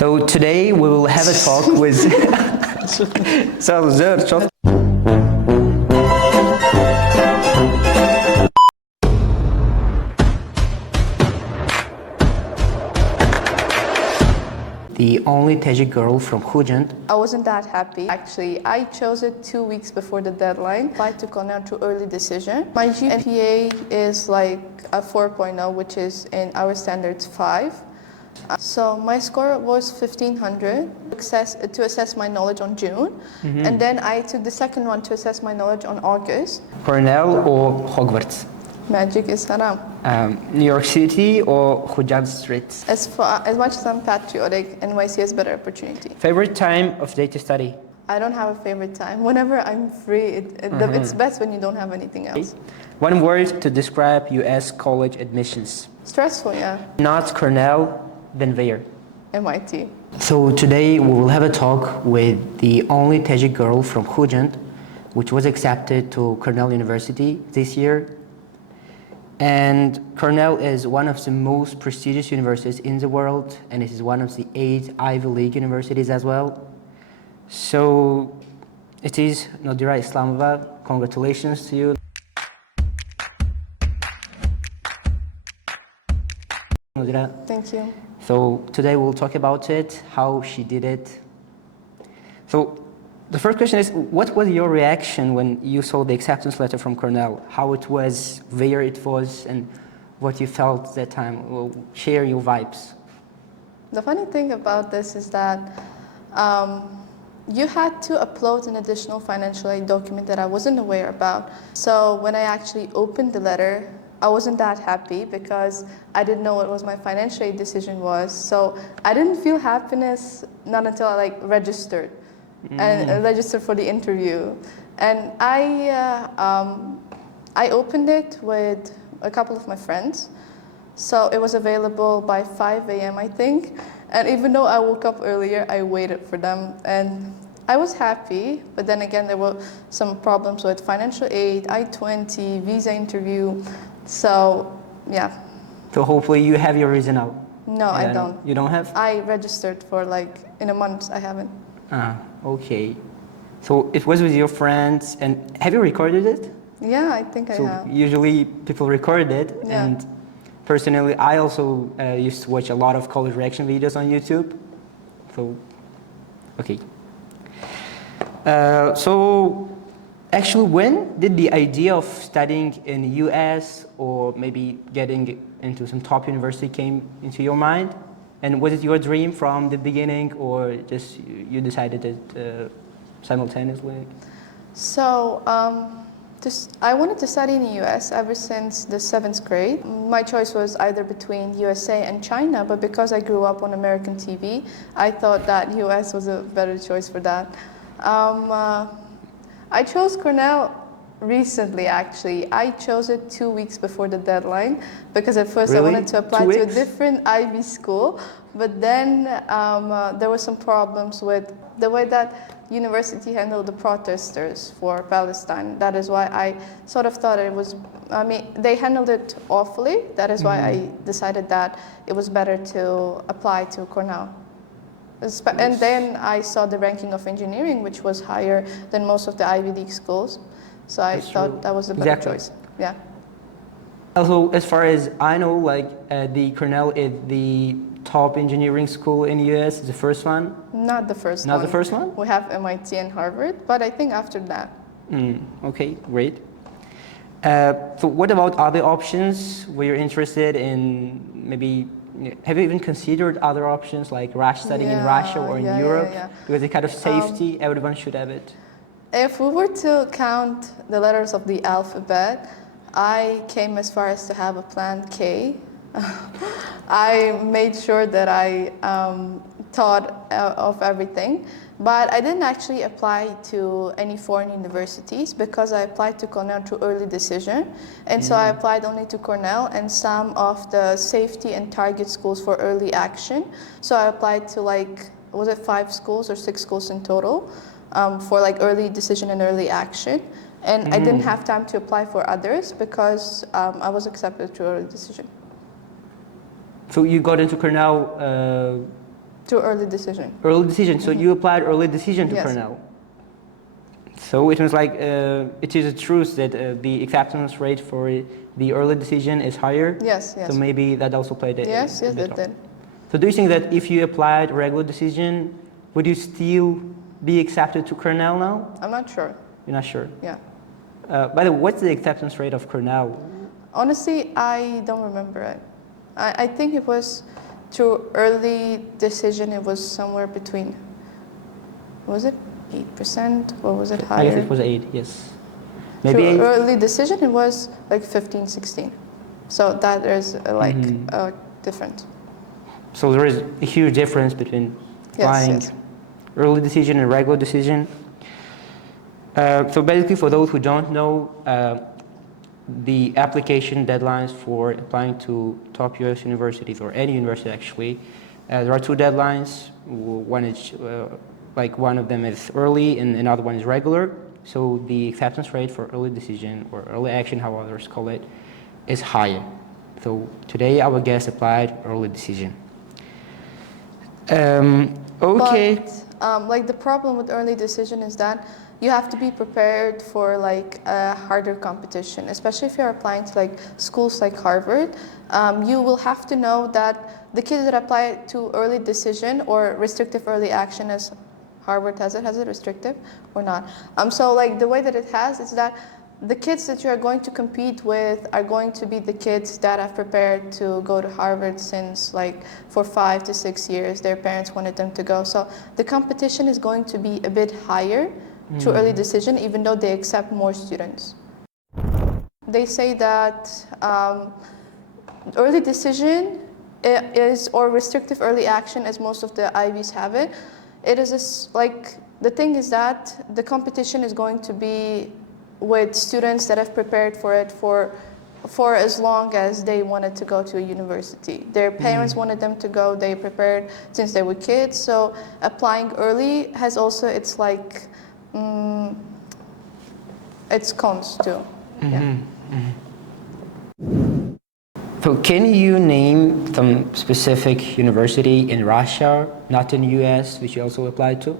So today we will have a talk with the only Tajik girl from Khujand. I wasn't that happy. Actually, I chose it 2 weeks before the deadline. Applied to Cornell through early decision. My GPA is like a 4.0, which is in our standards 5. So my score was 1500 to assess my knowledge on June. And then I took the second one to assess my knowledge on August. Cornell or Hogwarts? Magic is haram. New York City or Khujand streets? As much as I'm patriotic, NYC has better opportunity. Favorite time of day to study? I don't have a favorite time. Whenever I'm free, it's best when you don't have anything else. One word to describe US college admissions. Stressful, yeah. Not Cornell, then where? MIT. So today we will have a talk with the only Tajik girl from Khujand, which was accepted to Cornell University this year. And Cornell is one of the most prestigious universities in the world, and it is one of the 8 Ivy League universities as well. So it is Nodira Islamova. Congratulations to you. Nodira. Thank you. So today we'll talk about it, how she did it. So the first question is, what was your reaction when you saw the acceptance letter from Cornell? How it was, where it was, and what you felt at that time? Well, share your vibes. The funny thing about this is that you had to upload an additional financial aid document that I wasn't aware about. So when I actually opened the letter, I wasn't that happy because I didn't know what was my financial aid decision was. So I didn't feel happiness not until I registered and registered for the interview. And I opened it with a couple of my friends. So it was available by 5 a.m. I think. And even though I woke up earlier, I waited for them. And I was happy, but then again, there were some problems with financial aid, I-20, visa interview. So, yeah. So hopefully you have your reason now. No, I don't. You don't have? I registered for in a month, I haven't. Okay. So it was with your friends, and have you recorded it? Yeah, I think I have. Usually people record it, yeah. And personally, I also used to watch a lot of college reaction videos on YouTube. So, okay. So actually, when did the idea of studying in the US or maybe getting into some top university came into your mind? And was it your dream from the beginning, or just you decided it simultaneously? So I wanted to study in the US ever since the 7th grade. My choice was either between USA and China, but because I grew up on American TV, I thought that US was a better choice for that. I chose Cornell recently, actually. I chose it 2 weeks before the deadline because at first I wanted to apply to a different Ivy school, but then there were some problems with the way that university handled the protesters for Palestine. That is why I sort of thought it was, they handled it awfully. That is why I decided that it was better to apply to Cornell. And then I saw the ranking of engineering, which was higher than most of the Ivy League schools. So I thought that was a better choice. Yeah. Also, as far as I know, the Cornell is the top engineering school in the US, the first one? Not the first one. Not the first one? We have MIT and Harvard, but I think after that. Okay, great. So what about other options? Were you interested in maybe, have you even considered other options like studying in Russia or in Europe? Yeah. Because the kind of safety, everyone should have it. If we were to count the letters of the alphabet, I came as far as to have a plan K. I made sure that I thought of everything, but I didn't actually apply to any foreign universities because I applied to Cornell through early decision, and so I applied only to Cornell and some of the safety and target schools for early action. So I applied to was it 5 schools or 6 schools in total for early decision and early action. And I didn't have time to apply for others because I was accepted through early decision. So you got into Cornell To early decision. Early decision. So you applied early decision to Yes. Cornell. So it was like it is a truth that the acceptance rate for the early decision is higher. Yes, yes. So maybe that also played a Yes, bit it role. did. So do you think that if you applied regular decision, would you still be accepted to Cornell now? I'm not sure. You're not sure. Yeah. By the way, what's the acceptance rate of Cornell? Honestly, I don't remember it. I think it was to early decision, it was somewhere between, was it 8% or was it higher? I guess it was 8, yes. Maybe to 8? early decision, it was like 15, 16. So that is like a difference. So there is a huge difference between Yes, applying yes. early decision and regular decision. So basically, for those who don't know, the application deadlines for applying to top US universities, or any university actually, there are 2 deadlines. One is like one of them is early and another one is regular. So the acceptance rate for early decision or early action, how others call it, is higher. So today our guest applied early decision. Okay. But like the problem with early decision is that you have to be prepared for like a harder competition, especially if you're applying to like schools like Harvard. You will have to know that the kids that apply to early decision or restrictive early action, as Harvard has it restrictive or not? So like the way that it has is that the kids that you are going to compete with are going to be the kids that have prepared to go to Harvard since like for 5 to 6 years. Their parents wanted them to go. So the competition is going to be a bit higher to early decision, even though they accept more students. They say that early decision is, or restrictive early action, as most of the IVs have it, it is like, the thing is that the competition is going to be with students that have prepared for it for as long as they wanted to go to a university. Their parents wanted them to go, they prepared since they were kids. So applying early has also its like, its cons too. Yeah. So can you name some specific university in Russia, not in US, which you also applied to?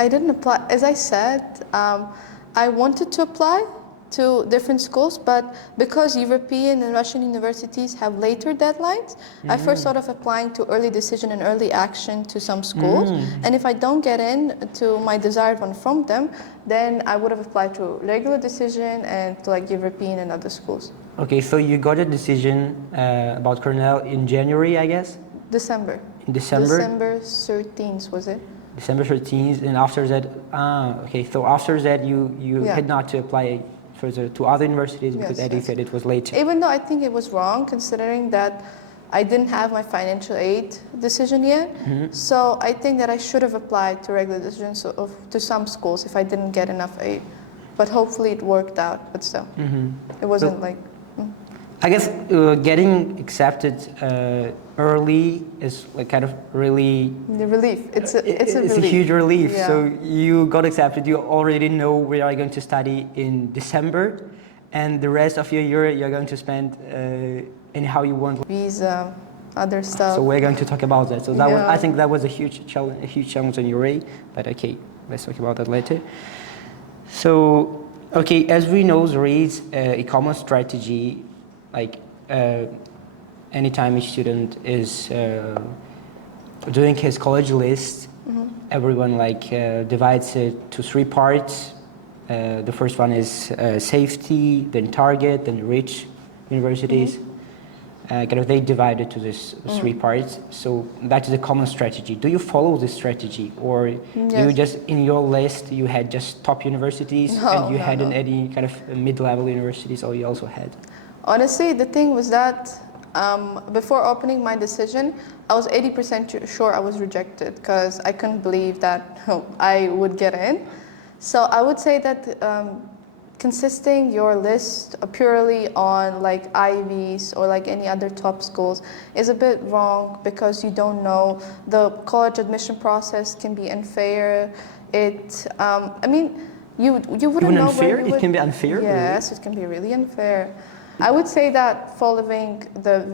I didn't apply, as I said, I wanted to apply to different schools, but because European and Russian universities have later deadlines, I first thought of applying to early decision and early action to some schools. And if I don't get in to my desired one from them, then I would have applied to regular decision and to like European and other schools. Okay, so you got a decision about Cornell in January, I guess? December. In December? December 13th, was it? December 13th, and after that, okay, so after that you Yeah. had not to apply further to other universities because Yes, as you yes. said it was later. Even though I think it was wrong, considering that I didn't have my financial aid decision yet, so I think that I should have applied to regular decisions to some schools if I didn't get enough aid. But hopefully it worked out, but still, it wasn't like... I guess getting accepted early is like kind of really... The relief, it's a relief. a huge relief. Yeah. So you got accepted, you already know where you're going to study in December, and the rest of your year you're going to spend in how you want. Visa, other stuff. So we're going to talk about that. So that was, Yeah. I think that was a huge challenge on your way, but okay, let's talk about that later. So, okay, as we know, there is a common strategy, like anytime a student is doing his college list, everyone like divides it to 3 parts. The first one is safety, then target, then rich universities. Kind of they divide it to these 3 parts. So that is a common strategy. Do you follow this strategy, or you just in your list you had just top universities and you hadn't any kind of mid-level universities, or you also had? Honestly, the thing was that before opening my decision, I was 80% sure I was rejected because I couldn't believe that I would get in. So I would say that consisting your list purely on like IVs or like any other top schools is a bit wrong, because you don't know. The college admission process can be unfair. I mean, you wouldn't know unfair? where you It would... can be unfair? Yes, it can be really unfair. I would say that following the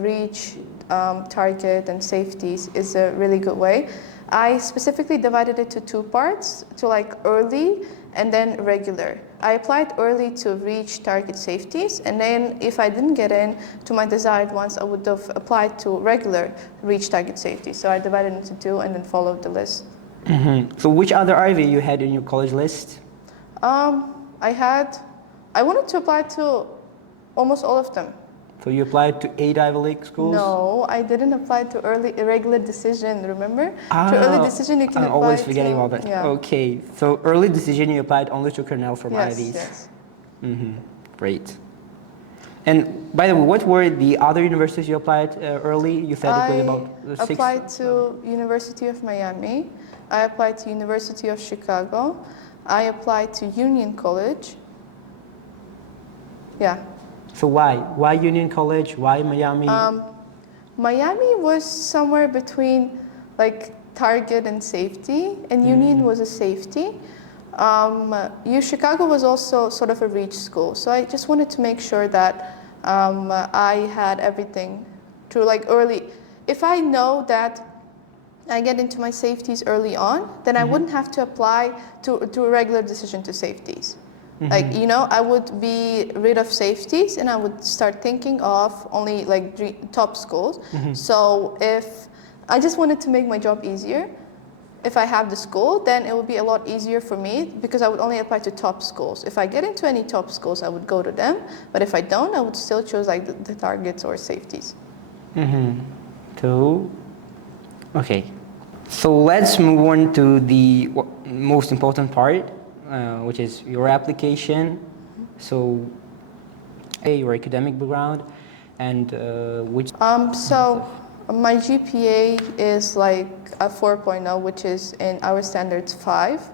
target and safeties is a really good way. I specifically divided it to two parts, to like early and then regular. I applied early to reach target safeties, and then if I didn't get in to my desired ones, I would have applied to regular reach target safety. So I divided into two and then followed the list. So which other Ivy you had in your college list? I wanted to apply to almost all of them. So you applied to 8 Ivy League schools? No, I didn't apply to early irregular decision, remember? To early decision you can I'm apply always forgetting to, about that. Yeah. Okay, so early decision you applied only to Cornell from Yes, Ivies? yes. Great. And by the way, what were the other universities you applied early? You said it was about I 6? applied to University of Miami. I applied to University of Chicago. I applied to Union College. Yeah. So why? Why Union College? Why Miami? Miami was somewhere between like target and safety, and Union was a safety. Chicago was also sort of a reach school, so I just wanted to make sure that I had everything through like early. If I know that I get into my safeties early on, then I wouldn't have to apply to a regular decision to safeties. Like, you know, I would be rid of safeties and I would start thinking of only like top schools. So if I just wanted to make my job easier, if I have the school, then it would be a lot easier for me because I would only apply to top schools. If I get into any top schools, I would go to them. But if I don't, I would still choose like the targets or safeties. Okay. So let's move on to the most important part, which is your application. So, your academic background, and which. So my GPA is like a 4.0, which is in our standards 5.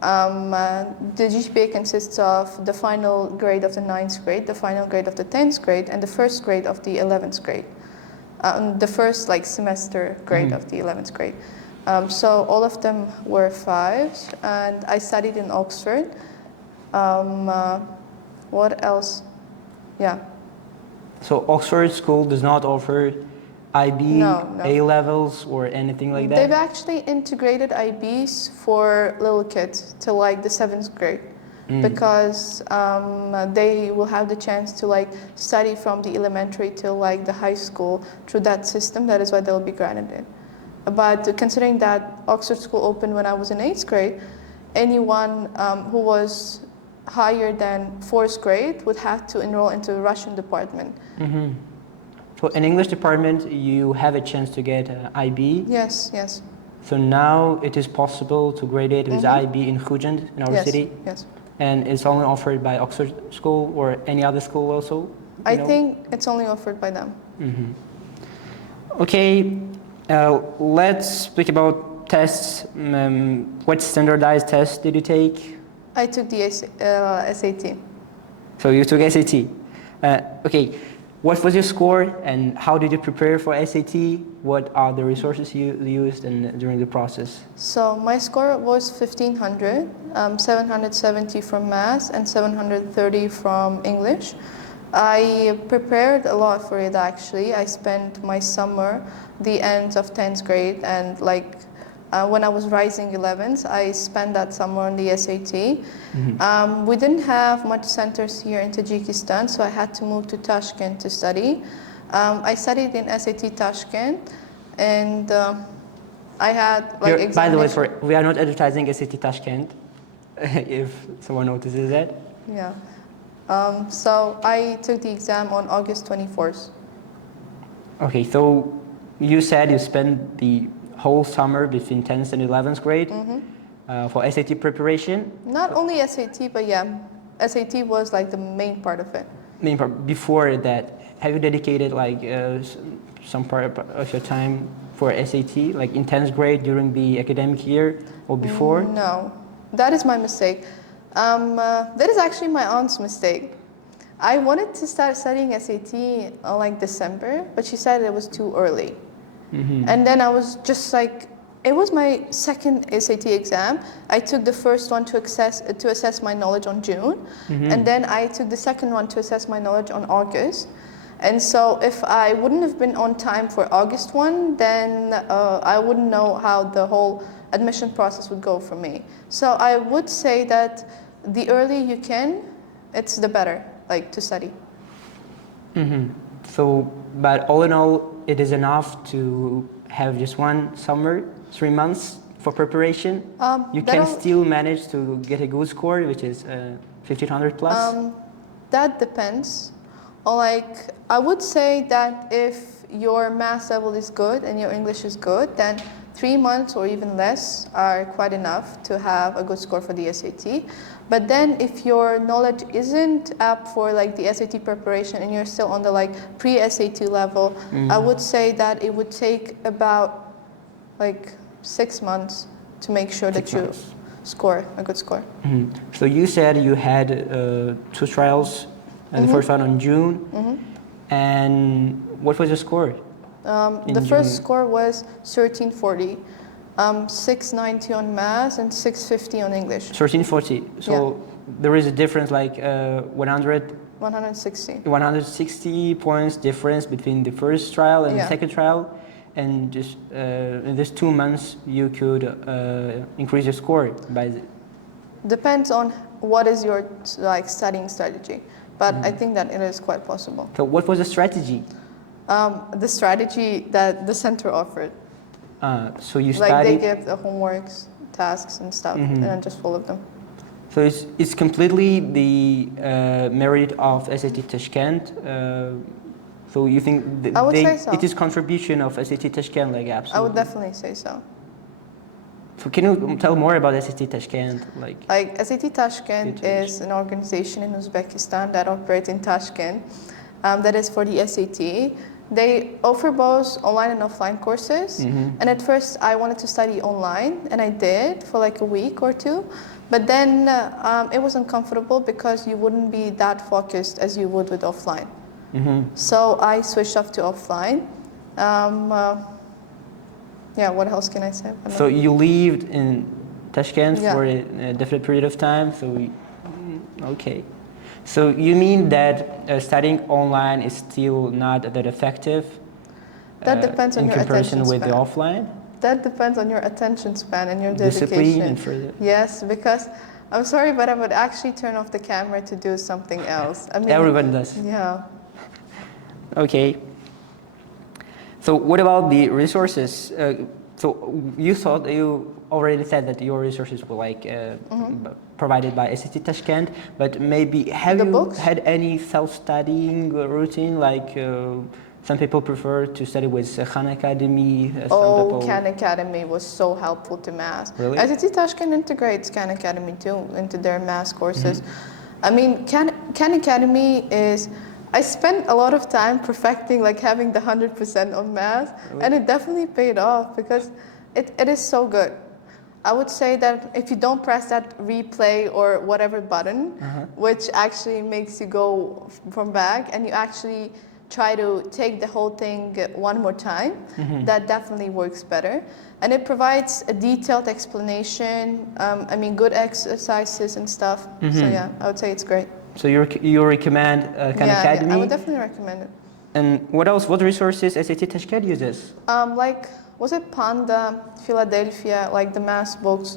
The GPA consists of the final grade of the 9th grade, the final grade of the 10th grade, and the first grade of the 11th grade. The first like semester grade of the 11th grade. So all of them were 5s, and I studied in Oxford. What else? Yeah. So Oxford School does not offer IB, No. A levels, or anything like that? They've actually integrated IBs for little kids to like the 7th grade. Because they will have the chance to like study from the elementary till like the high school through that system. That is why they'll be granted it. But considering that Oxford School opened when I was in 8th grade, anyone who was higher than 4th grade would have to enroll into the Russian department. So in English department, you have a chance to get IB? Yes, yes. So now it is possible to graduate with IB in Khujand, in our city? Yes. And it's only offered by Oxford School or any other school also? I think it's only offered by them. Okay, let's speak about tests. What standardized test did you take? I took the SAT. So you took SAT. Okay, what was your score and how did you prepare for SAT? What are the resources you used during the process? So my score was 1500, 770 from math and 730 from English. I prepared a lot for it actually. I spent my summer, the end of 10th grade, and like when I was rising 11th, I spent that summer on the SAT. We didn't have much centers here in Tajikistan, so I had to move to Tashkent to study. I studied in SAT Tashkent, and I had like By the way, we are not advertising SAT Tashkent, if someone notices that. Yeah. So I took the exam on August 24th. Okay, so you said you spent the whole summer between 10th and 11th grade for SAT preparation? Not only SAT, but yeah, SAT was like the main part of it. Main part. Before that, have you dedicated like some part of your time for SAT, like in 10th grade during the academic year or before? No, that is my mistake. That is actually my aunt's mistake. I wanted to start studying SAT in like December, but she said it was too early. And then I was just like, it was my second SAT exam. I took the first one to assess my knowledge on June, and then I took the second one to assess my knowledge on August. And so if I wouldn't have been on time for August 1, then I wouldn't know how the whole admission process would go for me. So I would say that the earlier you can, it's the better, like, to study. So, but all in all, it is enough to have just one summer, 3 months for preparation. You can still manage to get a good score, which is 1500 plus. That depends. Like, I would say that if your math level is good and your English is good, then 3 months or even less are quite enough to have a good score for the SAT. But then if your knowledge isn't up for like the SAT preparation and you're still on the like pre-SAT level, I would say that it would take about like 6 months to make sure that you score a good score. So you said you had 2 trials, the first one in June, and what was your score? The first score was 1340, 690 on math and 650 on English. 1340. So there is a difference like 160 points difference between the first trial and the second trial, and just in these 2 months you could increase your score by. Depends on what is your like studying strategy, but I think that it is quite possible. So what was the strategy? The strategy that the center offered. So you like studied. They give the homeworks, tasks, and stuff, and then just follow them. So it's completely the merit of SAT Tashkent. So you think I would say so. It is contribution of SAT Tashkent, like absolutely? I would definitely say so. So can you tell more about SAT Tashkent? Like SAT Tashkent is an organization in Uzbekistan that operates in Tashkent. That is for the SAT. They offer both online and offline courses. And at first I wanted to study online, and I did for like a week or 2. But then it was uncomfortable because you wouldn't be that focused as you would with offline. So I switched off to offline. What else can I say? So you lived in Tashkent for a definite period of time. So okay. So you mean that studying online is still not that effective? That depends on your attention span. In comparison with the offline? That depends on your attention span and your dedication. Discipline and further. Yes, because I'm sorry, but I would actually turn off the camera to do something else. I mean, everyone does. Yeah. Okay. So what about the resources? So you already said that your resources were like provided by SAT Tashkent, but maybe have you had any self-studying routine? Like some people prefer to study with Khan Academy. Khan Academy was so helpful to math. Really? SAT Tashkent integrates Khan Academy too into their math courses. I mean, Khan Academy is. I spent a lot of time perfecting, like having the 100% on math, and it definitely paid off because it is so good. I would say that if you don't press that replay or whatever button, which actually makes you go from back, and you actually try to take the whole thing one more time, that definitely works better. And it provides a detailed explanation, good exercises and stuff. So yeah, I would say it's great. So you recommend Khan Academy? Yeah, I would definitely recommend it. And what else? What resources SAT Tashkent uses? Was it Panda, Philadelphia, like the math books,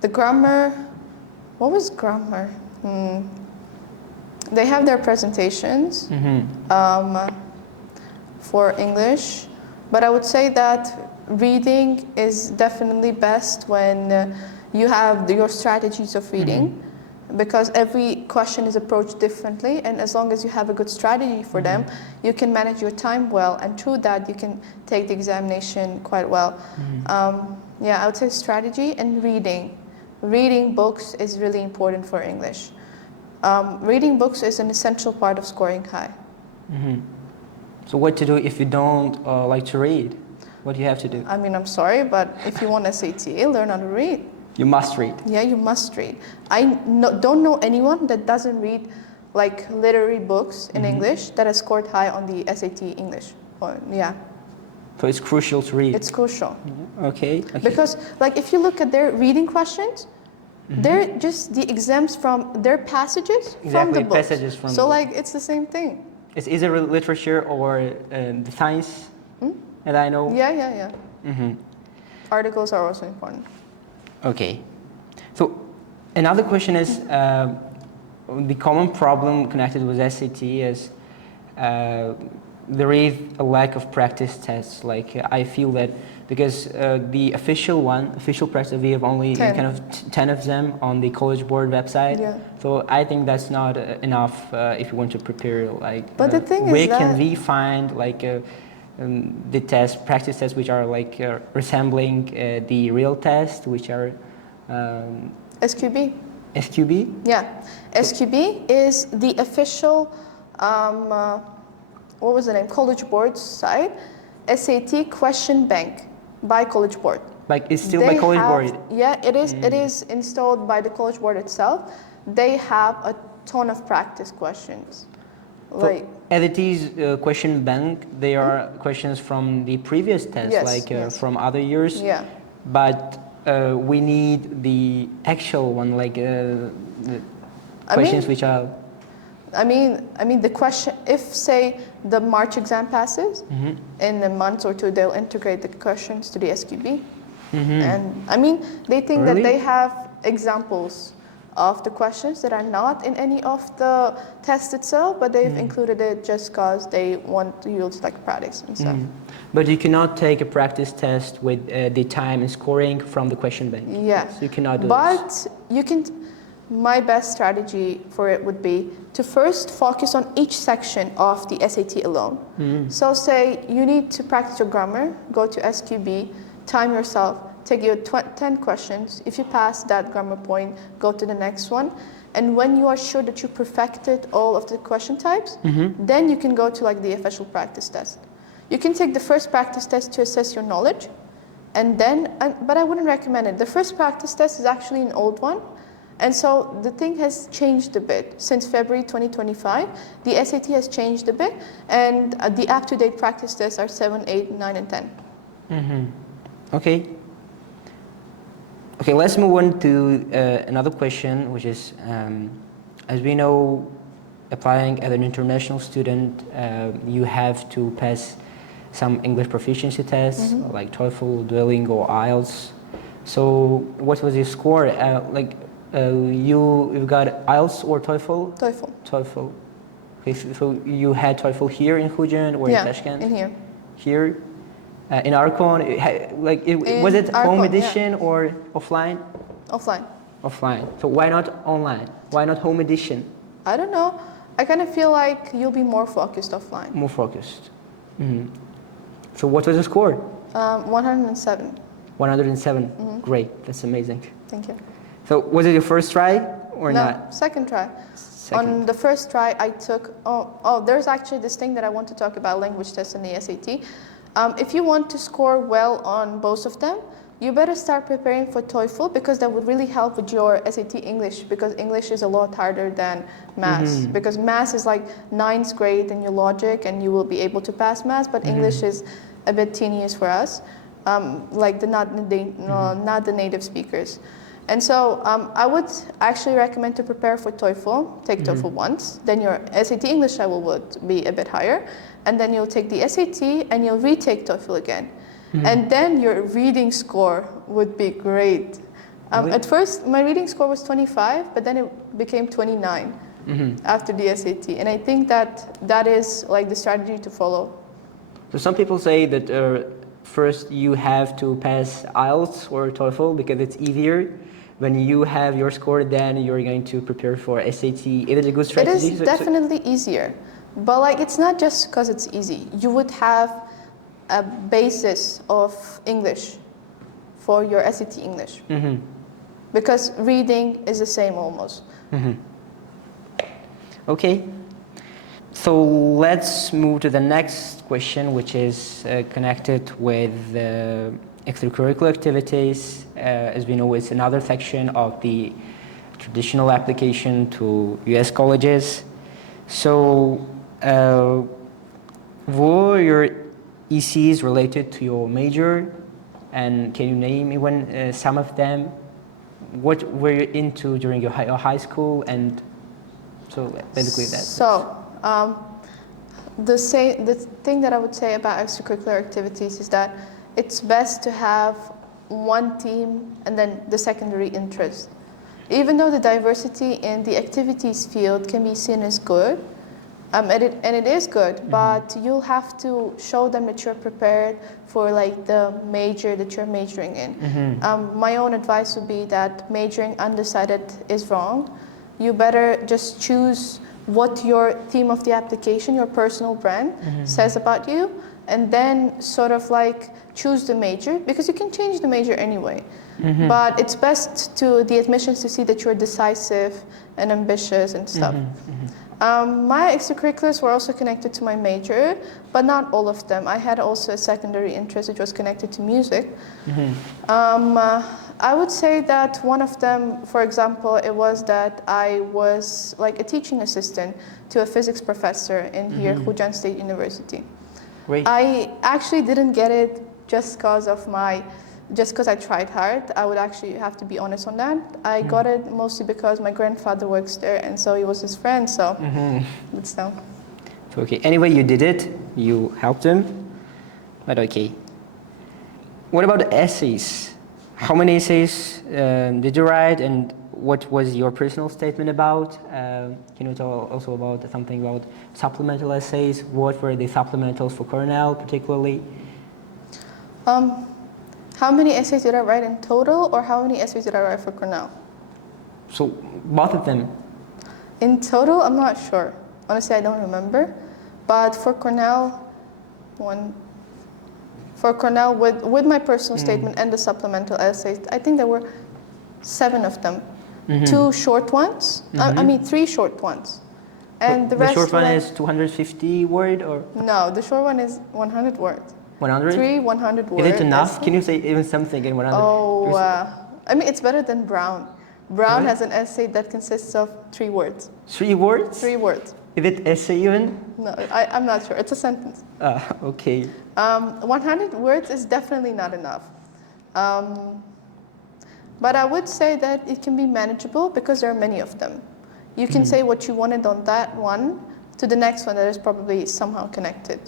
the grammar? What was grammar? They have their presentations for English, but I would say that reading is definitely best when you have your strategies of reading. Because every question is approached differently, and as long as you have a good strategy for them, you can manage your time well, and through that you can take the examination quite well. I would say strategy and reading. Reading books is really important for English. Reading books is an essential part of scoring high. So what to do if you don't like to read? What do you have to do? I mean, I'm sorry, but if you want SAT, learn how to read. You must read. Yeah, you must read. Don't know anyone that doesn't read like literary books in English that has scored high on the SAT English. So it's crucial to read. It's crucial. Okay. Because like if you look at their reading questions, they're just the exams from their passages from the books. Passages from so like it's the same thing. It's either literature or the science that I know. Yeah. Mm-hmm. Articles are also important. Okay. So another question is the common problem connected with SAT is there is a lack of practice tests. Like I feel that because the official practice, we have only 10. kind of 10 of them on the College Board website. Yeah. So I think that's not enough if you want to prepare. Like, But the thing is where that can we find like the practice tests, which are like resembling the real test, which are SQB. SQB? Yeah, SQB is the official, what was the name? College Board site, SAT question bank by College Board. Like it's still by College Board? Yeah, it is. It is installed by the College Board itself. They have a ton of practice questions. Like SAT's question bank, they are questions from the previous test, Yes, like yes. from other years. Yeah. But we need the actual one, like the questions which are. I mean the question. If say the March exam passes, in a month or two they'll integrate the questions to the SQB, and I mean they think Really? that they have examples of the questions that are not in any of the test itself, but they've included it just because they want to use like practice and stuff. But you cannot take a practice test with the time and scoring from the question bank. Yeah, So you cannot do this. but you can. My best strategy for it would be to first focus on each section of the SAT alone. So say you need to practice your grammar, go to SQB, time yourself, take your 10 questions. If you pass that grammar point, go to the next one. And when you are sure that you perfected all of the question types, then you can go to like the official practice test. You can take the first practice test to assess your knowledge, and then, but I wouldn't recommend it. The first practice test is actually an old one. And so the thing has changed a bit. Since February 2025, the SAT has changed a bit, and the up-to-date practice tests are 7, 8, 9, and 10. Okay. Okay, let's move on to another question, which is, as we know, applying as an international student, you have to pass some English proficiency tests, like TOEFL, Duolingo, or IELTS. So what was your score? You got IELTS or TOEFL? TOEFL. TOEFL. Okay, so you had TOEFL here in Hujan or in Tashkent? In here. Here? In Arcon? Was it Arcon, home edition or offline? Offline. Offline. So why not online? Why not home edition? I don't know. I kind of feel like you'll be more focused offline. More focused. So what was the score? 107. 107. Great. That's amazing. Thank you. So was it your first try or No, not? second try. Second. On the first try, I took. There's actually this thing that I want to talk about: language tests and the SAT. If you want to score well on both of them, you better start preparing for TOEFL, because that would really help with your SAT English, because English is a lot harder than Maths. Because Maths is like 9th grade in your logic, and you will be able to pass Maths, but English is a bit tedious for us, like not the native speakers. And so I would actually recommend to prepare for TOEFL. Take TOEFL once, then your SAT English level would be a bit higher, and then you'll take the SAT and you'll retake TOEFL again. And then your reading score would be great. Really? At first, my reading score was 25, but then it became 29 after the SAT. And I think that is like the strategy to follow. So some people say that first you have to pass IELTS or TOEFL because it's easier. When you have your score, then you're going to prepare for SAT. Is it a good strategy? It is definitely easier, but like it's not just because it's easy. You would have a basis of English for your SAT English, because reading is the same almost. Okay, so let's move to the next question, which is connected with extracurricular activities. As we know, it's another section of the traditional application to US colleges. So were your ECs related to your major, and can you name even some of them? What were you into during your high school, and so basically that. So the thing that I would say about extracurricular activities is that it's best to have one team and then the secondary interest. Even though the diversity in the activities field can be seen as good, and it is good, but you'll have to show them that you're prepared for like the major that you're majoring in. My own advice would be that majoring undecided is wrong. You better just choose what your theme of the application, your personal brand, says about you, and then sort of like choose the major, because you can change the major anyway. But it's best to the admissions to see that you're decisive and ambitious and stuff. My extracurriculars were also connected to my major, but not all of them. I had also a secondary interest which was connected to music. I would say that one of them, for example, it was that I was like a teaching assistant to a physics professor in here, Fujian State University. Great. I actually didn't get it just because I tried hard. I would actually have to be honest on that. I got it mostly because my grandfather works there, and so he was his friend, so that's so. Okay, anyway, you did it, you helped him, but okay. What about the essays? How many essays did you write, and what was your personal statement about? Can you tell also about something about supplemental essays? What were the supplementals for Cornell particularly? How many essays did I write in total, or how many essays did I write for Cornell? So both of them. In total, I'm not sure. Honestly, I don't remember. But for Cornell, with my personal statement and the supplemental essays, I think there were 7 of them. 2 short ones. I mean 3 short ones. And the rest. The short one is 250 word or? No, the short one is 100 words. 100? 3 100 words. Is it enough? Can you say even something in 100? Oh, I mean, it's better than Brown. Brown Really? has an essay that consists of 3 words. 3 words? 3 words. Is it essay even? No, I'm not sure. It's a sentence. Okay. 100 words is definitely not enough. But I would say that it can be manageable because there are many of them. You can say what you wanted on that one to the next one that is probably somehow connected.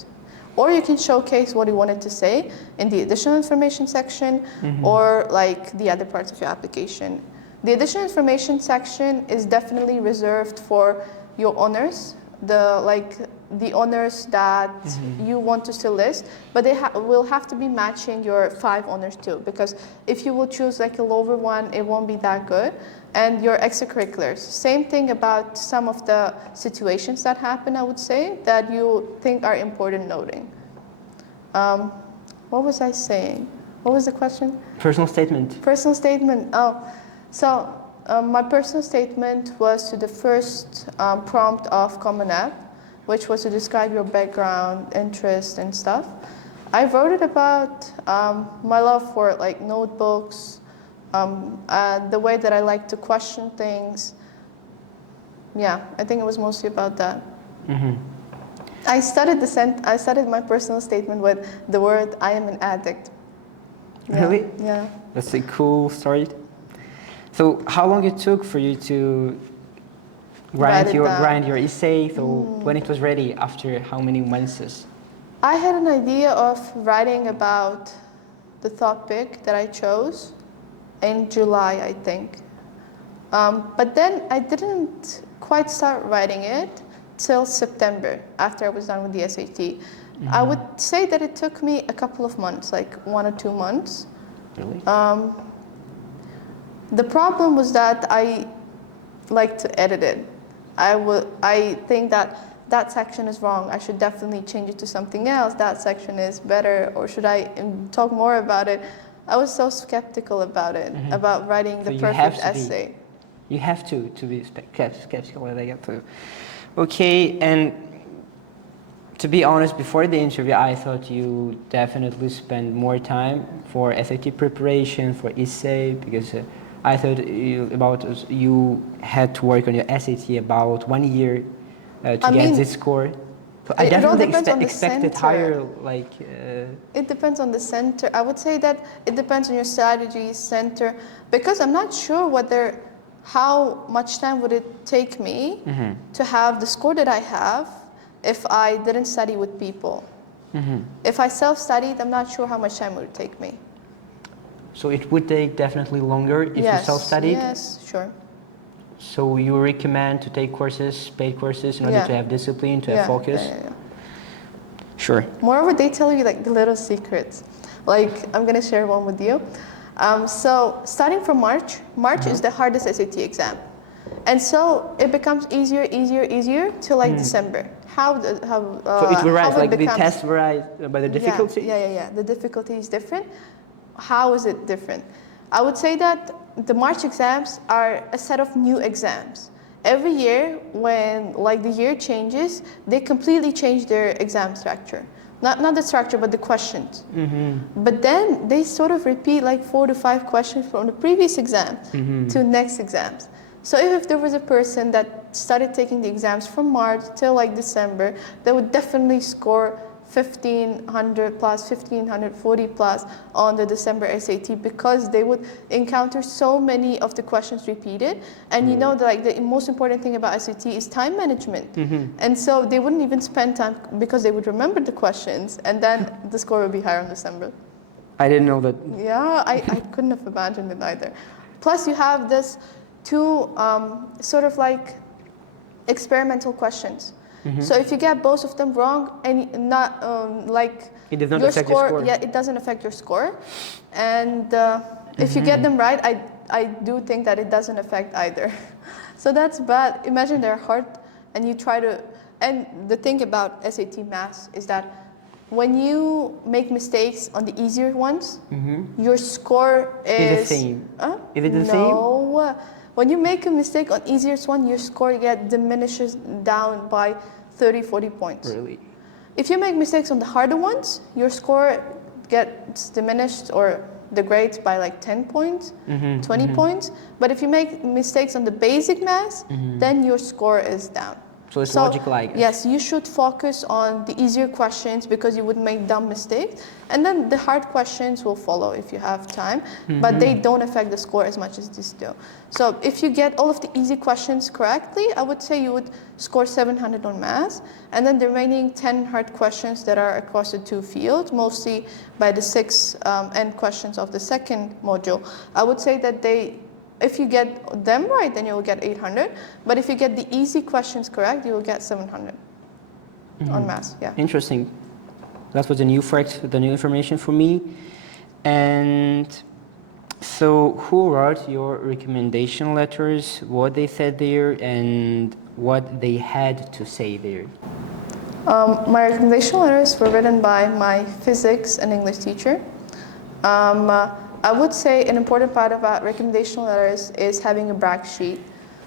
Or you can showcase what you wanted to say in the additional information section or like the other parts of your application. The additional information section is definitely reserved for your honors, the honors that you want to still list, but they will have to be matching your 5 honors too, because if you will choose like a lower one, it won't be that good. And your extracurriculars, same thing about some of the situations that happen, I would say, that you think are important noting. What was I saying? What was the question? Personal statement. Personal statement, so my personal statement was to the first prompt of Common App, which was to describe your background, interest, and stuff. I wrote it about my love for like notebooks, the way that I like to question things. Yeah, I think it was mostly about that. I started my personal statement with the word "I am an addict." Yeah, Really? Yeah. That's a cool story. So how long it took for you to write your essay? So when it was ready, after how many months? I had an idea of writing about the topic that I chose in July, I think. But then I didn't quite start writing it till September, after I was done with the SAT. I would say that it took me a couple of months, like 1 or 2 months. Really? The problem was that I like to edit it. I think that section is wrong. I should definitely change it to something else. That section is better, or should I talk more about it? I was so skeptical about it, about writing the perfect essay. You have to be skeptical. Okay, and to be honest, before the interview, I thought you definitely spend more time for SAT preparation, for essay, because I thought you had to work on your SAT about 1 year to get this score. So I definitely expected higher, like. It depends on the center. I would say that it depends on your strategy, center, because I'm not sure how much time would it take me to have the score that I have, if I didn't study with people. If I self-studied, I'm not sure how much time it would take me. So it would take definitely longer if you self-studied? Yes, sure. So you recommend to take courses, paid courses, in order to have discipline, to have focus? Yeah. Sure. Moreover, they tell you like the little secrets. Like, I'm gonna share one with you. So starting from March is the hardest SAT exam. And so it becomes easier till like December. So it varies, like the test varies by the difficulty? Yeah. The difficulty is different. How is it different? I would say that the March exams are a set of new exams. Every year, when like the year changes, they completely change their exam structure. Not the structure, but the questions. But then they sort of repeat like 4 to 5 questions from the previous exam to next exams. So if there was a person that started taking the exams from March till like December, they would definitely score 1500 plus, 1540 plus on the December SAT, because they would encounter so many of the questions repeated. And you know, like the most important thing about SAT is time management. And so they wouldn't even spend time because they would remember the questions, and then the score would be higher in December. I didn't know that. Yeah, I couldn't have imagined it either. Plus you have this two sort of like experimental questions. So if you get both of them wrong and not like it does not your affect score, your score. yeah, it doesn't affect your score. And if you get them right, I do think that it doesn't affect either. So that's bad. Imagine they're hard, and you try to. And the thing about SAT math is that when you make mistakes on the easier ones, your score is the same. Is it the same? No. When you make a mistake on easiest one, your score diminishes down by 30, 40 points. Really? If you make mistakes on the harder ones, your score gets diminished or degrades by like 10 points, 20 points. But if you make mistakes on the basic math, then your score is down. So it's logical, I guess. Yes, you should focus on the easier questions because you would make dumb mistakes. And then the hard questions will follow if you have time, but they don't affect the score as much as these do. So if you get all of the easy questions correctly, I would say you would score 700 on math. And then the remaining 10 hard questions that are across the 2 fields, mostly by the 6 end questions of the second module, I would say that if you get them right, then you will get 800. But if you get the easy questions correct, you will get 700 on math. Yeah. Interesting. That was the new fact, the new information for me. And so, who wrote your recommendation letters? What they said there, and what they had to say there? My recommendation letters were written by my physics and English teacher. I would say an important part about recommendation letters is having a brag sheet.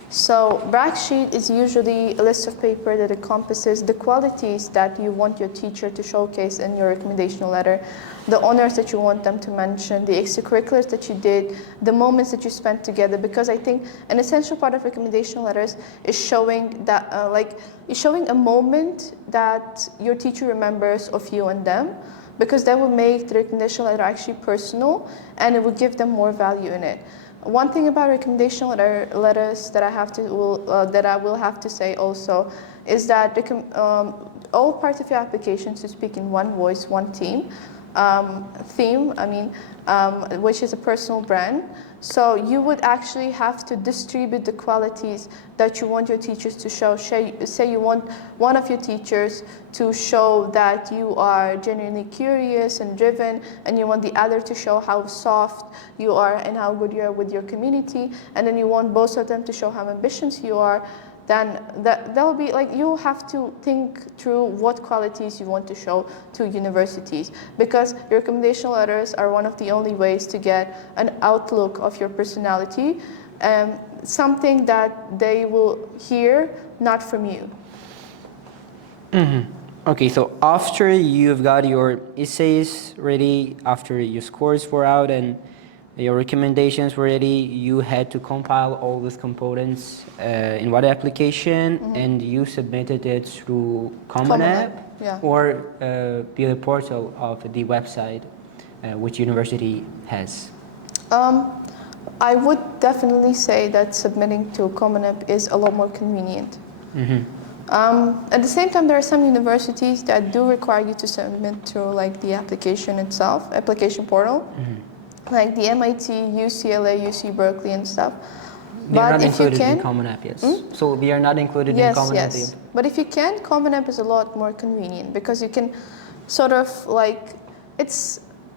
So brag sheet is usually a list of paper that encompasses the qualities that you want your teacher to showcase in your recommendation letter, the honors that you want them to mention, the extracurriculars that you did, the moments that you spent together. Because I think an essential part of recommendation letters is showing that, showing a moment that your teacher remembers of you and them, because that will make the recommendation letter actually personal, and it will give them more value in it. One thing about recommendation letters that I will have to say also is that all parts of your application should speak in one voice, one theme, which is a personal brand. So you would actually have to distribute the qualities that you want your teachers to show. Say you want one of your teachers to show that you are genuinely curious and driven, and you want the other to show how soft you are and how good you are with your community, and then you want both of them to show how ambitious you are. Then that'll be like, you'll have to think through what qualities you want to show to universities, because your recommendation letters are one of the only ways to get an outlook of your personality, something that they will hear not from you. Okay, so after you've got your essays ready, after your scores were out and your recommendations were ready, you had to compile all these components in one application, and you submitted it through Common App, yeah. or via the portal of the website which university has? I would definitely say that submitting to Common App is a lot more convenient. At the same time, there are some universities that do require you to submit through like the application itself, application portal, like the MIT, UCLA, UC Berkeley and stuff. They are But not if you included in can, Common App, yes. So they are not included in Common App. yes. But if you can, Common App is a lot more convenient because you can sort of like,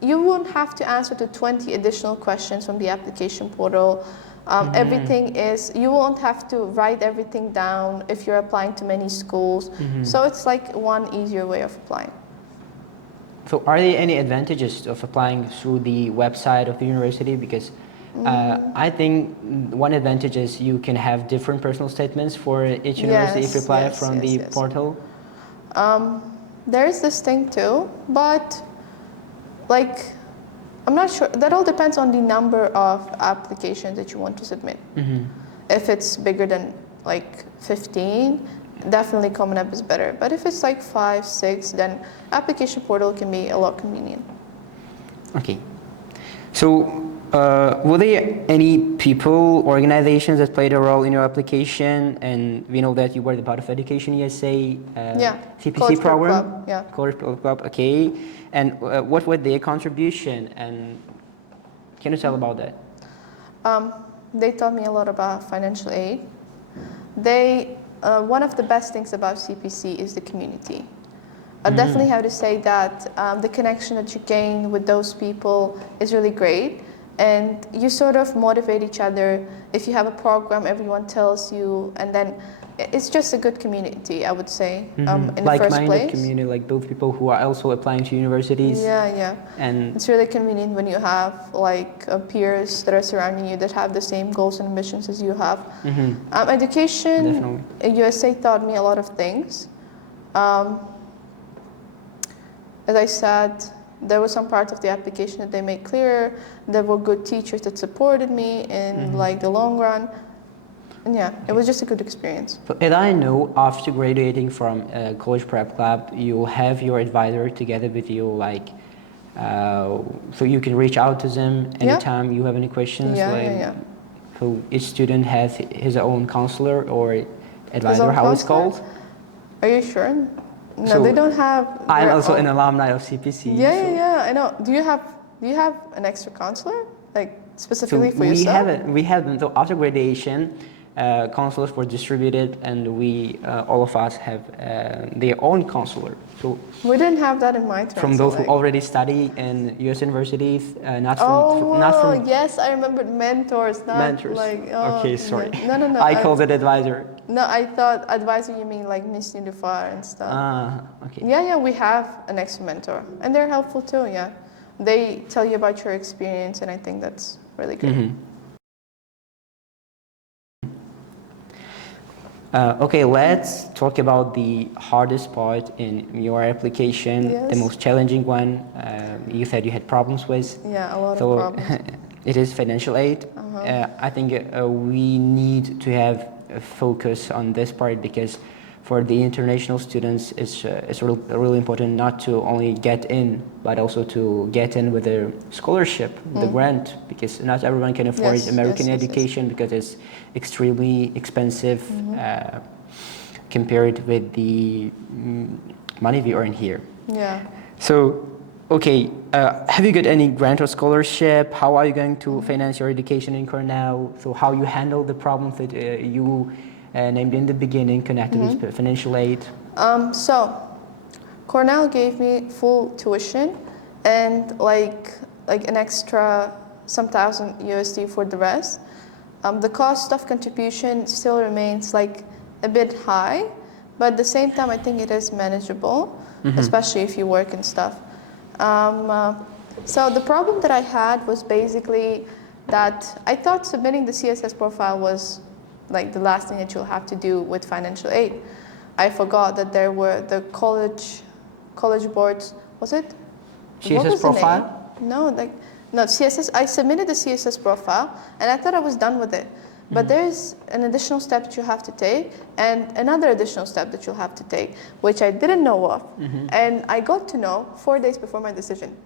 you won't have to answer to 20 additional questions from the application portal. Everything you won't have to write everything down if you're applying to many schools. So it's like one easier way of applying. So are there any advantages of applying through the website of the university? Because I think one advantage is you can have different personal statements for each university if you apply from the portal. There is this thing too, but like, I'm not sure. That all depends on the number of applications that you want to submit. If it's bigger than like 15, definitely Common App is better. But if it's like 5, 6, then application portal can be a lot convenient. Okay. So were there any people, organizations that played a role in your application? And we know that you were the part of Education USA CPC College program. Club, College Club, okay. And what was their contribution? And can you tell about that? They taught me a lot about financial aid. One of the best things about CPC is the community. I definitely have to say that the connection that you gain with those people is really great. And you sort of motivate each other. If you have a program, everyone tells you, and then it's just a good community, I would say, in the first place. Like-minded community, like those people who are also applying to universities. Yeah. And it's really convenient when you have like peers that are surrounding you that have the same goals and ambitions as you have. Education definitely. USA taught me a lot of things. As I said, there was some parts of the application that they made clearer. There were good teachers that supported me in like the long run. And yeah, it was just a good experience. So, as I know, after graduating from College Prep Club, you have your advisor together with you, like, so you can reach out to them anytime you have any questions. So each student has his own counselor or advisor, how it's called? Are you sure? No, so they don't have. I'm also an alumni of CPC. Yeah, I know. Do you have an extra counselor, like specifically for yourself? We have them. So after graduation, counselors were distributed, and we all of us have their own counselor. So we didn't have that in my term. From those who already study in U.S. universities, not from. Yes, I remembered mentors. Not mentors. Like, okay, sorry. No. I called it advisor. No, I thought advisor you mean like Miss Nilufar and stuff. Okay. Yeah, we have an extra mentor, and they're helpful too. Yeah, they tell you about your experience, and I think that's really good. Okay, let's talk about the hardest part in your application, the most challenging one. You said you had problems with. Yeah, a lot of problems. It is financial aid. I think we need to have a focus on this part because for the international students, it's really important not to only get in, but also to get in with a scholarship, the grant, because not everyone can afford American education because it's extremely expensive compared with the money we earn here. Yeah. So, okay, have you got any grant or scholarship? How are you going to finance your education in Cornell? So how you handle the problems that you named in the beginning connected with financial aid? So Cornell gave me full tuition and like an extra some thousand USD for the rest. The cost of contribution still remains like a bit high, but at the same time I think it is manageable, especially if you work and stuff. So the problem that I had was basically that I thought submitting the CSS profile was like the last thing that you'll have to do with financial aid. I forgot that there were the college boards. Was it? CSS profile? No, CSS. I submitted the CSS profile and I thought I was done with it. But there's an additional step that you have to take and another additional step that you'll have to take, which I didn't know of. And I got to know 4 days before my decision.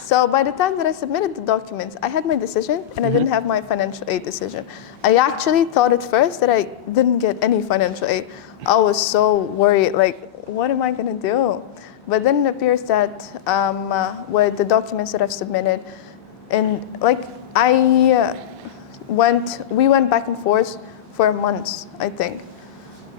So by the time that I submitted the documents, I had my decision and I didn't have my financial aid decision. I actually thought at first that I didn't get any financial aid. I was so worried, like, what am I going to do? But then it appears that with the documents that I've submitted, and like we went back and forth for months, I think.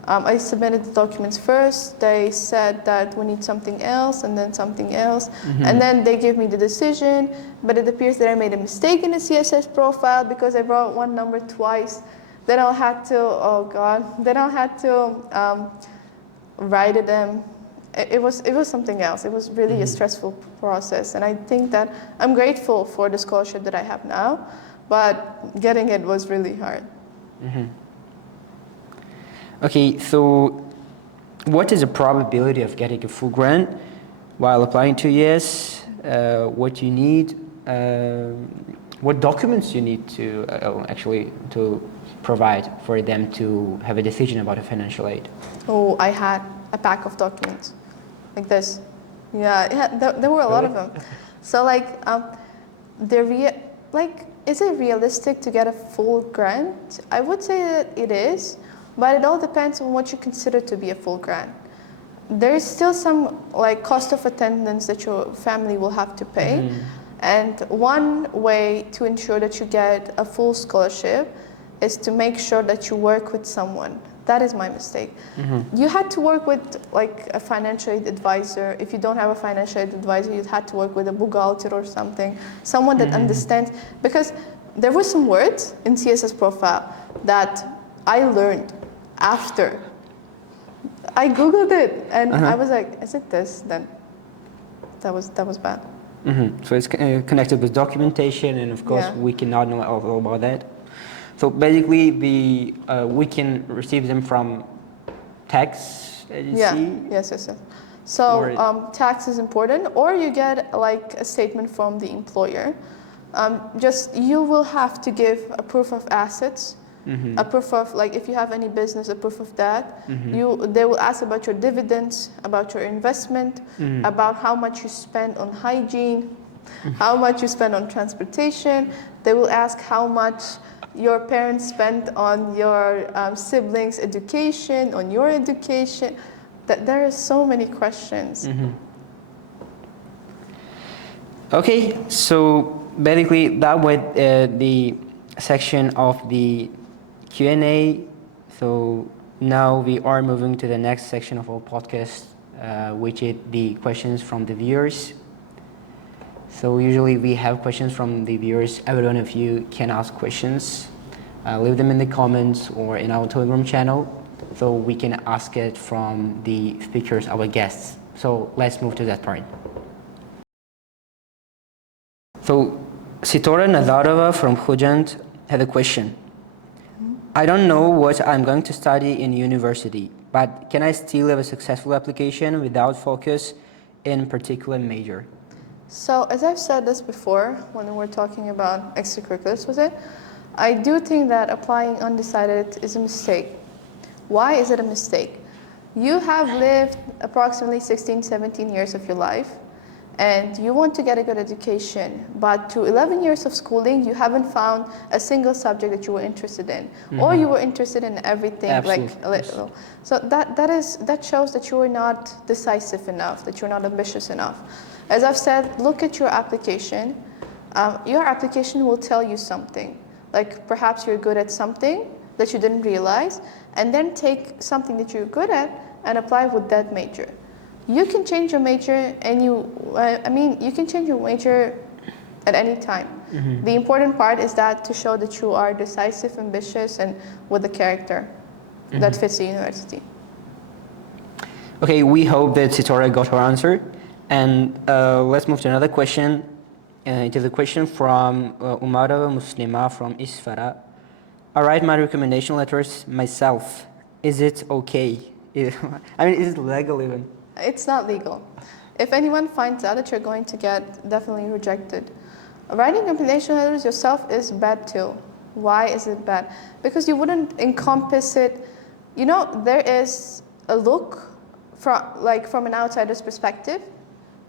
I submitted the documents first. They said that we need something else and then something else. And then they gave me the decision. But it appears that I made a mistake in the CSS profile because I wrote one number twice. Then I had to, oh God, then I had to write it in. It was something else. It was really a stressful process. And I think that I'm grateful for the scholarship that I have now. But getting it was really hard. Okay, so what is the probability of getting a full grant while applying 2 years? What you need, what documents you need to actually to provide for them to have a decision about a financial aid? Oh, I had a pack of documents like this. Yeah, there were a lot of them. So is it realistic to get a full grant? I would say that it is. But it all depends on what you consider to be a full grant. There is still some cost of attendance that your family will have to pay. And one way to ensure that you get a full scholarship is to make sure that you work with someone. That is my mistake. You had to work with a financial aid advisor. If you don't have a financial aid advisor, you had to work with a bugalter or something, someone that understands. Because there were some words in CSS profile that I learned after. I Googled it and I was like, is it this? Then that was bad. So it's connected with documentation, and of course we cannot know all about that. So basically we can receive them from tax agency? Yes. So tax is important, or you get a statement from the employer. You will have to give a proof of assets. A proof of if you have any business, a proof of that. They will ask about your dividends, about your investment, about how much you spend on hygiene, how much you spend on transportation. They will ask how much your parents spent on your siblings' education, on your education. There are so many questions. Okay, so basically that was the section of the Q&A. So now we are moving to the next section of our podcast, which is the questions from the viewers. So usually we have questions from the viewers. Every one of you can ask questions. Leave them in the comments or in our Telegram channel, so we can ask it from the speakers, our guests. So let's move to that part. So Sitora Nazarova from Khujand had a question. I don't know what I'm going to study in university, but can I still have a successful application without focus in particular major? So as I've said this before, when we were talking about extracurriculars, I do think that applying undecided is a mistake. Why is it a mistake? You have lived approximately 16, 17 years of your life, and you want to get a good education, but through 11 years of schooling, you haven't found a single subject that you were interested in, or you were interested in everything. Absolutely. A little. So that shows that you are not decisive enough, that you're not ambitious enough. As I've said, look at your application. Your application will tell you something. Perhaps you're good at something that you didn't realize, and then take something that you're good at and apply with that major. You can change your major, and you can change your major at any time. The important part is that to show that you are decisive, ambitious, and with the character that fits the university. Okay, we hope that Sitora got her answer. And let's move to another question. It is a question from Umarova Muslima from Isfara. I write my recommendation letters myself. Is it okay? Is it legal even? It's not legal. If anyone finds out that you're going to get definitely rejected. Writing recommendation letters yourself is bad too. Why is it bad? Because you wouldn't encompass it. There is a look from an outsider's perspective.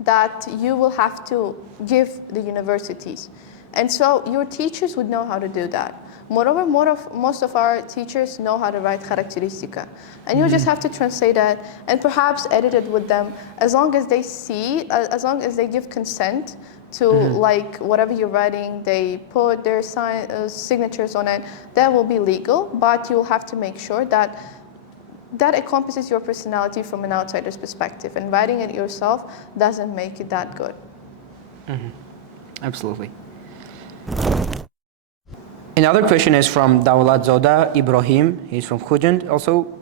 that you will have to give the universities. And so your teachers would know how to do that. Moreover, most of our teachers know how to write characteristica. And you just have to translate that and perhaps edit it with them as long as they see, as long as they give consent to like whatever you're writing, they put their signatures on it, that will be legal, but you'll have to make sure that that encompasses your personality from an outsider's perspective, and writing it yourself doesn't make it that good. Absolutely. Another question is from Dawlat Zoda Ibrahim. He's from Khujand also.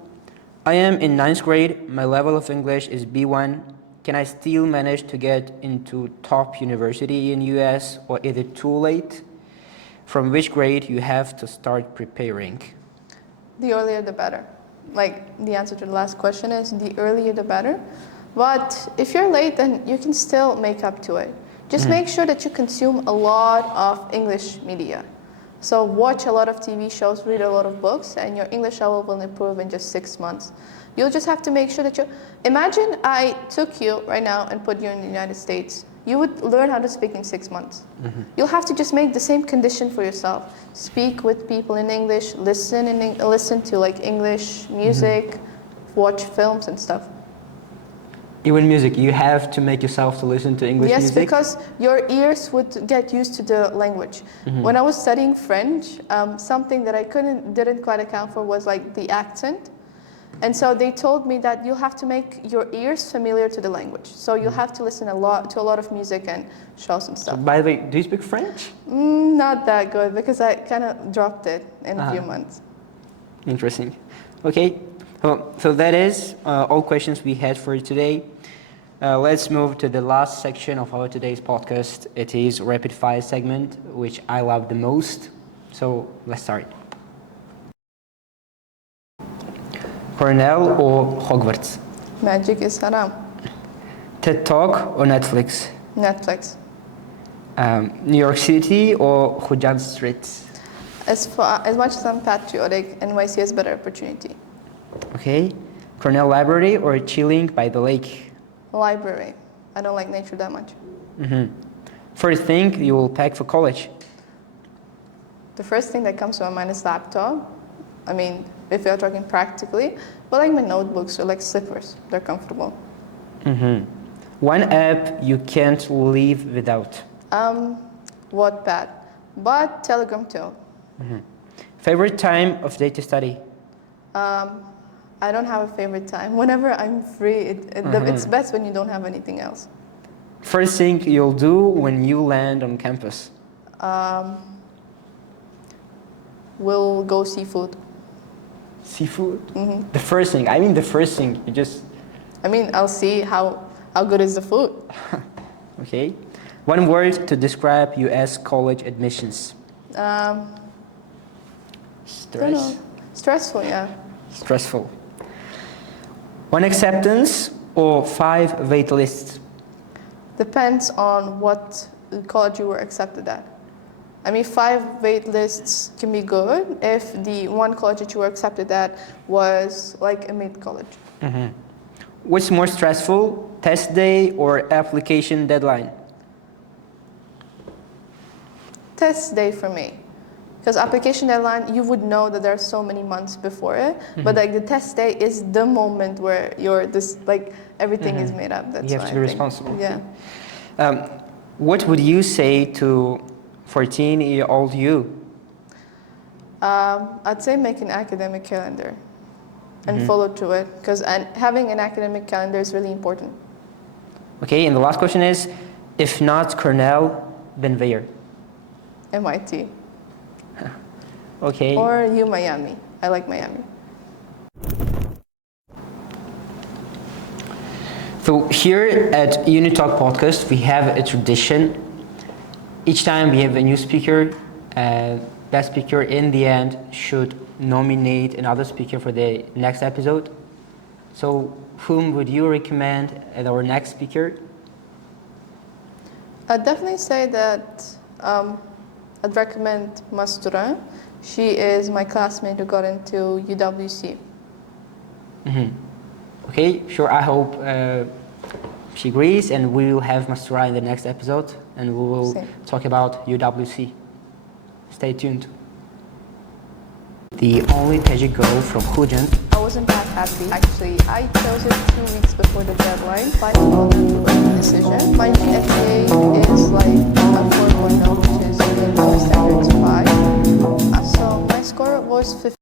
I am in 9th grade. My level of English is B1. Can I still manage to get into top university in US, or is it too late? From which grade you have to start preparing? The earlier the better. Like the answer to the last question is the earlier the better. But if you're late, then you can still make up to it. Just make sure that you consume a lot of English media. So watch a lot of TV shows, read a lot of books, and your English level will improve in just 6 months. You'll just have to make sure that you... Imagine I took you right now and put you in the United States. You would learn how to speak in 6 months. You'll have to just make the same condition for yourself. Speak with people in English, listen to like English music, watch films and stuff. Even music, you have to make yourself to listen to English music? Yes, because your ears would get used to the language. When I was studying French, something that I didn't quite account for was like the accent. And so they told me that you'll have to make your ears familiar to the language. So you'll have to listen to a lot of music and shows and stuff. So, by the way, do you speak French? Not that good, because I kind of dropped it in a few months. Interesting. Okay, so that is all questions we had for today. Let's move to the last section of our today's podcast. It is rapid fire segment, which I love the most. So let's start. Cornell or Hogwarts? Magic is haram. TED Talk or Netflix? Netflix. New York City or Khujand streets? As much as I'm patriotic, NYC has better opportunity. Okay. Cornell Library or chilling by the lake? Library. I don't like nature that much. First thing you will pack for college? The first thing that comes to my mind is laptop. I mean, if you're talking practically, but like my notebooks or like slippers, they're comfortable. One app you can't live without? Wattpad, but Telegram too. Favorite time of day to study? I don't have a favorite time. Whenever I'm free, it's best when you don't have anything else. First thing you'll do when you land on campus? We'll go seafood. Seafood? The first thing. I mean the first thing. You just... I mean, I'll see how good is the food. Okay. One word to describe US college admissions. Stress? Stressful, yeah. Stressful. One acceptance or 5 wait lists? Depends on what college you were accepted at. I mean, 5 wait lists can be good if the one college that you were accepted at was like a mid-college. What's more stressful, test day or application deadline? Test day for me. Because application deadline, you would know that there are so many months before it, but like the test day is the moment where everything is made up. That's you have to be responsible. Yeah. What would you say to 14-year-old you? I'd say make an academic calendar and follow through it, because having an academic calendar is really important. Okay, and the last question is, if not Cornell, then where? MIT. Okay. Or Miami. I like Miami. So here at UniTalk podcast, we have a tradition. Each time we have a new speaker, that speaker in the end should nominate another speaker for the next episode. So whom would you recommend as our next speaker? I'd definitely say that I'd recommend Mastura. She is my classmate who got into UWC. Okay, sure. I hope she agrees, and we will have Mastura in the next episode, and we will talk about UWC. Stay tuned. The only Tajik girl from Khujand. I wasn't that happy. Actually, I chose it 2 weeks before the deadline. Quite a decision. My GPA is like a 4.0, which is the lowest standard is 5. So my score was 50.